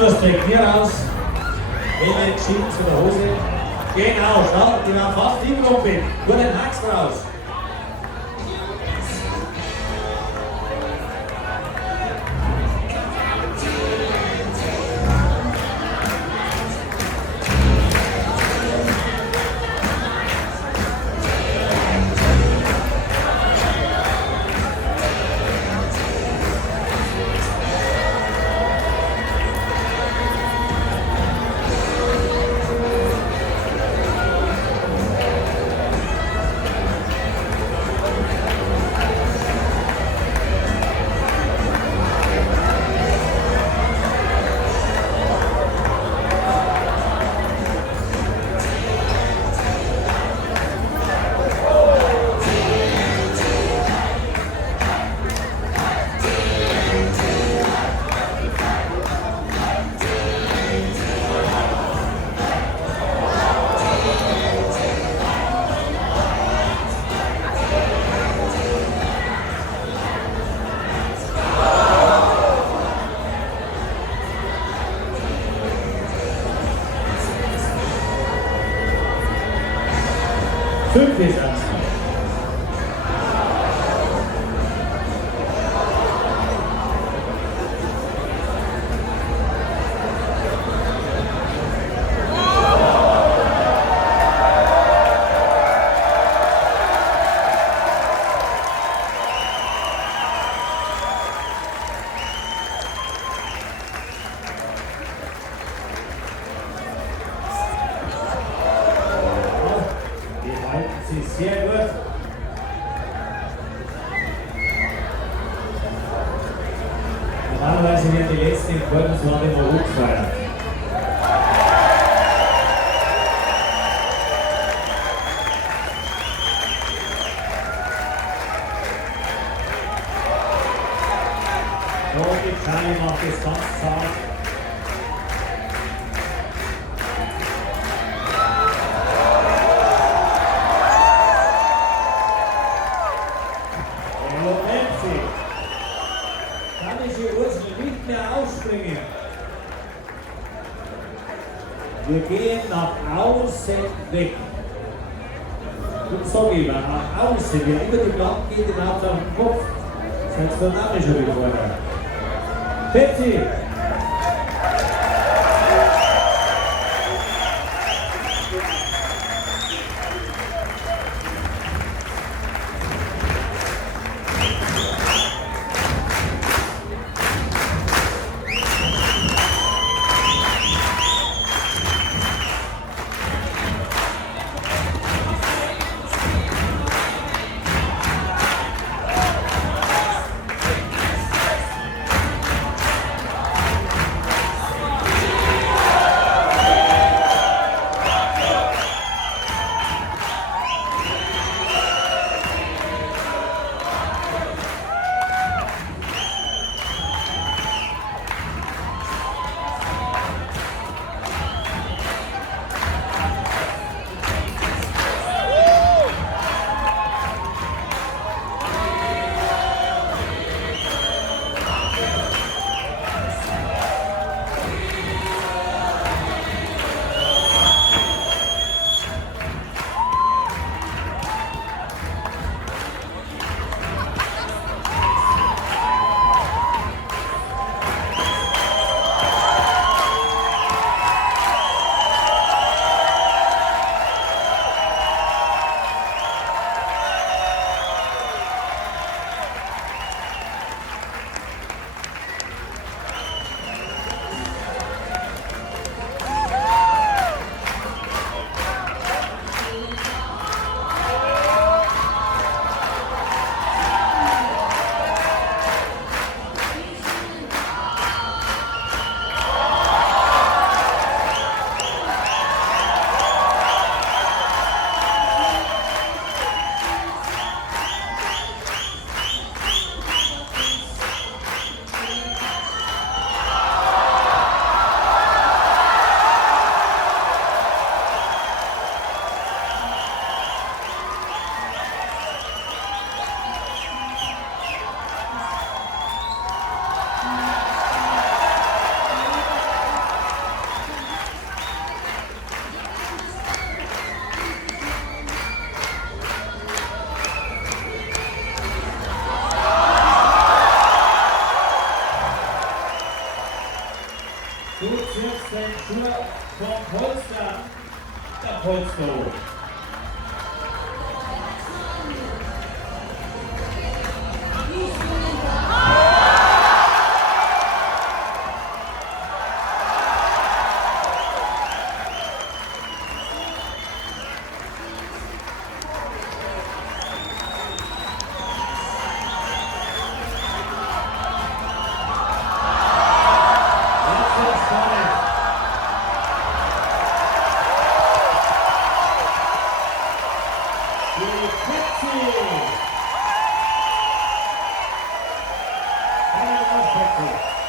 Durchstrecken, hier raus. Hände schieben zu der Hose. Genau, schau, die waren fast im Rumpel. Nur den Hax raus. Fünftes Anzug. Sehr gut. Normalerweise werden die letzten in Kordenswand immer hochgefeiert. So, die Charlie macht das ganz zart. Kann ich die Ursel nicht mehr ausspringen. Wir gehen nach außen weg. Und so lieber, nach außen. Wer über die Platten geht, den auf den Kopf. Sonst wird auch nicht schon wieder vorher. Pepsi! Holzloh. Pepsi.